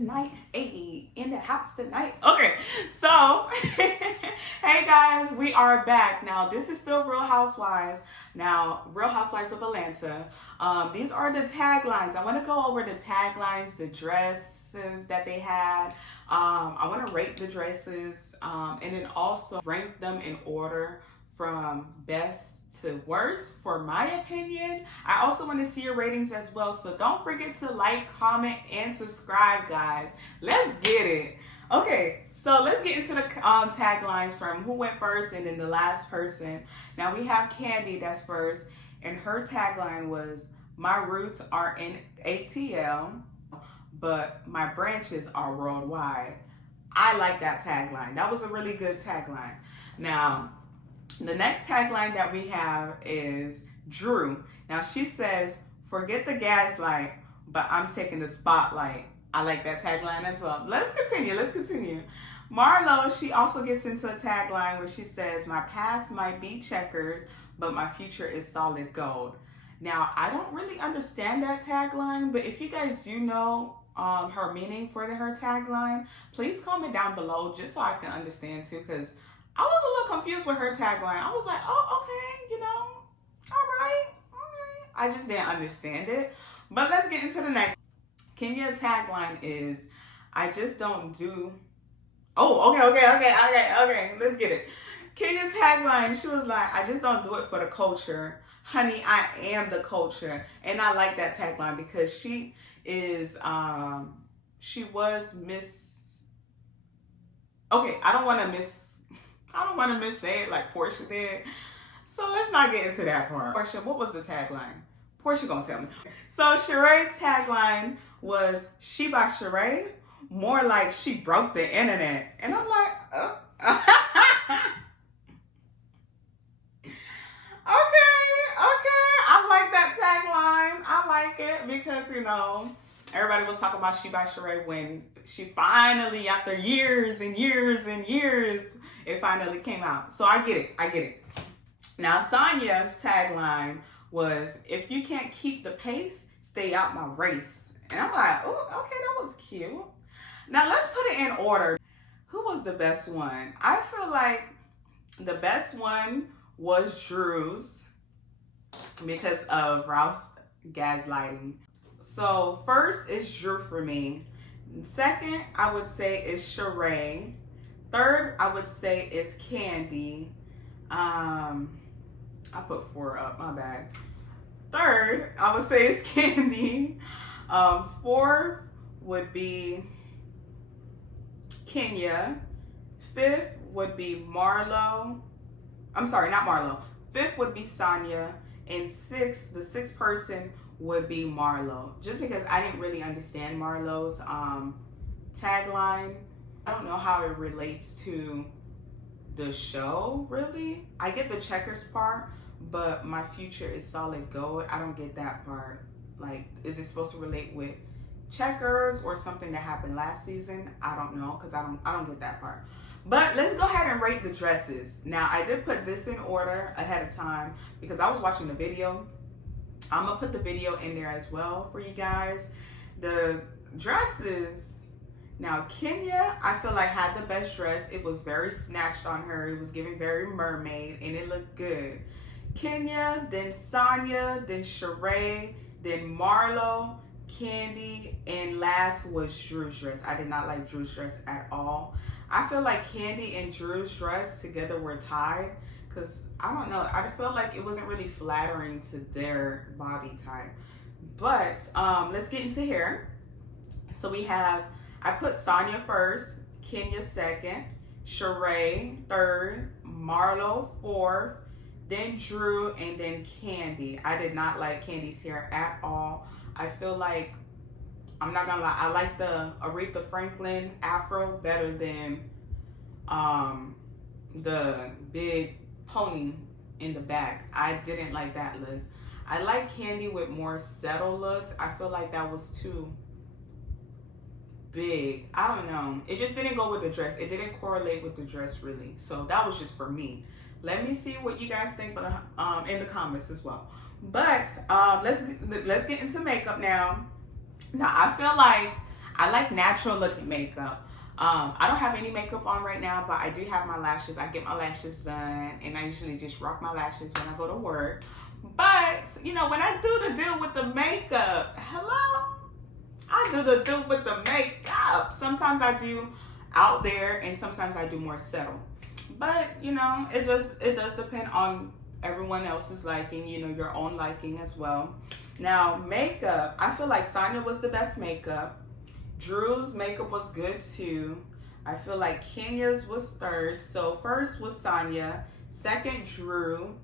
tonight. Hey, in the house tonight. Okay, so hey guys, we are back. Now this is still Real Housewives. Now, Real Housewives of Atlanta. These are the taglines. I want to go over the taglines, the dresses that they had. I want to rate the dresses, and then also rank them in order from best to worst, for my opinion. I also want to see your ratings as well, so don't forget to like, comment, and subscribe, guys. Let's get it. Okay, so let's get into the taglines from who went first and then the last person. Now we have Candy that's first, and her tagline was, "My roots are in ATL, but my branches are worldwide." I like that tagline. That was a really good tagline. Now, the next tagline that we have is Drew. Now she says, "Forget the gaslight, but I'm taking the spotlight." I like that tagline as well. Let's continue. Marlo, she also gets into a tagline where she says, "My past might be checkers, but my future is solid gold." Now, I don't really understand that tagline, but if you guys do know her meaning for her tagline, please comment down below just so I can understand too, because I was a little confused with her tagline. I was like, oh, okay, all right. I just didn't understand it. But let's get into the next. Kenya's tagline is, "I just don't do." Oh, okay. Let's get it. Kenya's tagline, she was like, "I just don't do it for the culture. Honey, I am the culture." And I like that tagline because she is, she was Miss, okay, I don't want to miss say it like Portia did. So let's not get into that part. Portia, what was the tagline? Portia gonna tell me. So Sheree's tagline was, "She by Sheree, more like she broke the internet." And I'm like, Okay. I like that tagline. I like it because, everybody was talking about She by Sheree when she finally, after years and years, it finally came out. So I get it. Now, Sonya's tagline was, "If you can't keep the pace, stay out my race." And I'm like, oh, okay, that was cute. Now, let's put it in order. Who was the best one? I feel like the best one was Drew's because of Ralph's gaslighting. So first is Drew for me. Second, I would say is Sheree. Third, I would say is Candy. I put 4 up, my bad. Third, I would say is Candy. Fourth would be Kenya. Fifth would be Marlo. I'm sorry, not Marlo. Fifth would be Sonya. And sixth, the sixth person would be Marlo. Just because I didn't really understand Marlo's tagline. I don't know how it relates to the show, really. I get the checkers part, but my future is solid gold. I don't get that part. Like, is it supposed to relate with checkers or something that happened last season? I don't know, because I don't get that part. But let's go ahead and rate the dresses. Now, I did put this in order ahead of time because I was watching the video. I'm gonna put the video in there as well for you guys. The dresses, now Kenya, I feel like had the best dress. It was very snatched on her. It was giving very mermaid and it looked good. Kenya, then Sonya, then Sheree, then Marlo, Candy, and last was Drew's dress. I did not like Drew's dress at all. I feel like Candy and Drew's dress together were tied because, I don't know, I feel like it wasn't really flattering to their body type. But let's get into hair. So we have, I put Sonya first, Kenya second, Sheree third, Marlo fourth, then Drew, and then Candy. I did not like Candy's hair at all. I feel like, I'm not gonna lie, I like the Aretha Franklin afro better than the big pony in the back. I didn't like that look. I like Candy with more settled looks. I feel like that was too big. I don't know. It just didn't go with the dress. It didn't correlate with the dress really. So that was just for me. Let me see what you guys think in the comments as well. But let's get into makeup now. Now I feel like I like natural looking makeup. I don't have any makeup on right now, but I do have my lashes. I get my lashes done, and I usually just rock my lashes when I go to work. But, you know, when I do the deal with the makeup, hello? I do the deal with the makeup. Sometimes I do out there, and sometimes I do more subtle. But, you know, it does depend on everyone else's liking, you know, your own liking as well. Now, makeup, I feel like Sonya was the best makeup. Drew's makeup was good too. I feel like Kenya's was third. So first was Sonya, second Drew,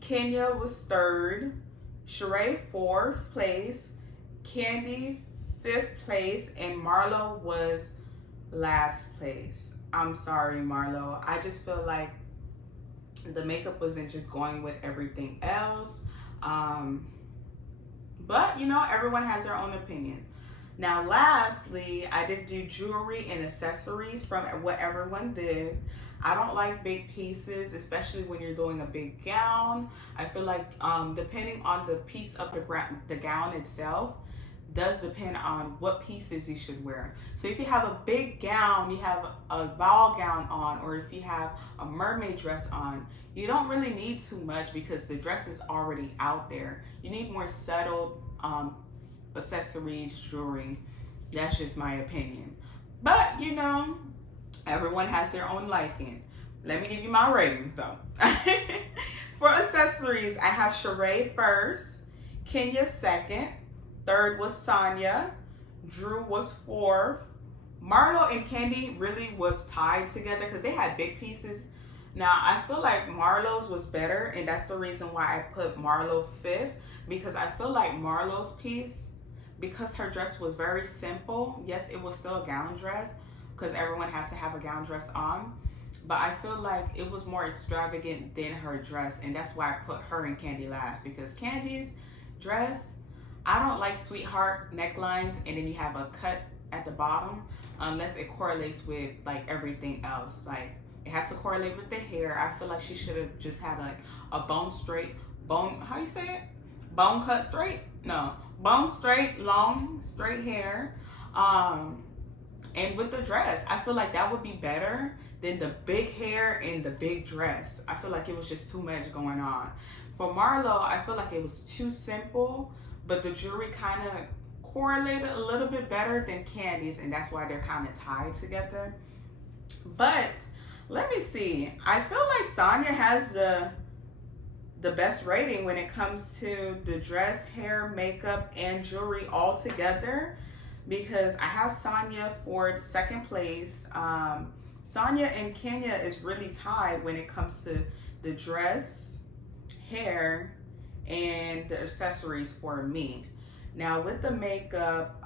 Kenya was third, Sheree fourth place, Candy fifth place, and Marlo was last place. I'm sorry, Marlo. I just feel like the makeup wasn't just going with everything else. But you know, everyone has their own opinion. Now, lastly, I did do jewelry and accessories from what everyone did. I don't like big pieces, especially when you're doing a big gown. I feel like depending on the piece of the gown itself, does depend on what pieces you should wear. So if you have a big gown, you have a ball gown on, or if you have a mermaid dress on, you don't really need too much because the dress is already out there. You need more subtle accessories, jewelry. That's just my opinion. But you know, everyone has their own liking. Let me give you my ratings though. For accessories, I have Sheree first, Kenya second, third was Sonya, Drew was fourth. Marlo and Candy really was tied together because they had big pieces. Now, I feel like Marlo's was better, and that's the reason why I put Marlo fifth, because I feel like Marlo's piece, because her dress was very simple, yes, it was still a gown dress, because everyone has to have a gown dress on, but I feel like it was more extravagant than her dress, and that's why I put her and Candy last, because Candy's dress, I don't like sweetheart necklines, and then you have a cut at the bottom, unless it correlates with like everything else. Like, it has to correlate with the hair. I feel like she should have just had like a bone how you say it? Bone cut straight? No, bone straight, long, straight hair. And with the dress, I feel like that would be better than the big hair and the big dress. I feel like it was just too much going on. For Marlo, I feel like it was too simple, but the jewelry kind of correlated a little bit better than Candy's, and that's why they're kind of tied together. But let me see. I feel like Sonya has the best rating when it comes to the dress, hair, makeup, and jewelry all together, because I have Sonya for second place. Sonya and Kenya is really tied when it comes to the dress, hair, and the accessories for me. Now with the makeup,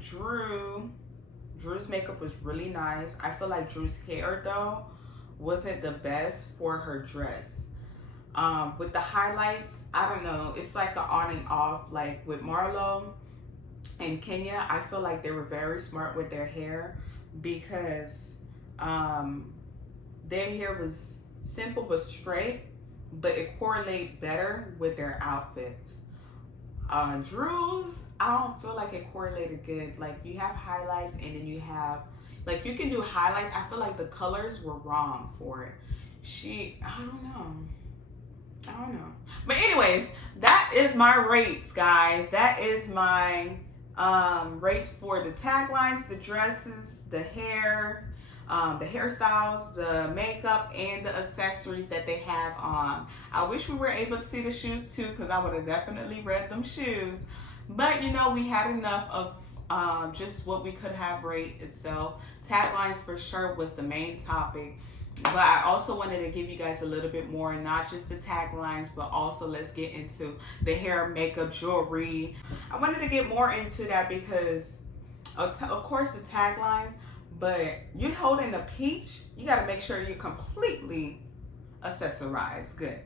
Drew's makeup was really nice. I feel like Drew's hair though wasn't the best for her dress. With the highlights, I don't know, it's like an on and off. Like with Marlo and Kenya, I feel like they were very smart with their hair, because their hair was simple but straight, but it correlated better with their outfits. Drew's, I don't feel like it correlated good. Like, you have highlights, and then you have, like, you can do highlights. I feel like the colors were wrong for it. I don't know. But anyways, that is my rates, guys. That is my rates for the taglines, the dresses, the hair, the hairstyles, the makeup, and the accessories that they have on. I wish we were able to see the shoes too, because I would have definitely read them shoes. But you know, we had enough of just what we could have rate itself. Taglines for sure was the main topic. But I also wanted to give you guys a little bit more, not just the taglines, but also let's get into the hair, makeup, jewelry. I wanted to get more into that because, of course, the taglines, but you're holding a peach, you got to make sure you're completely accessorized good.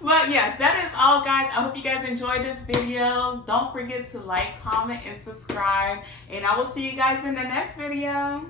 But yes, that is all, guys. I hope you guys enjoyed this video. Don't forget to like, comment, and subscribe. And I will see you guys in the next video.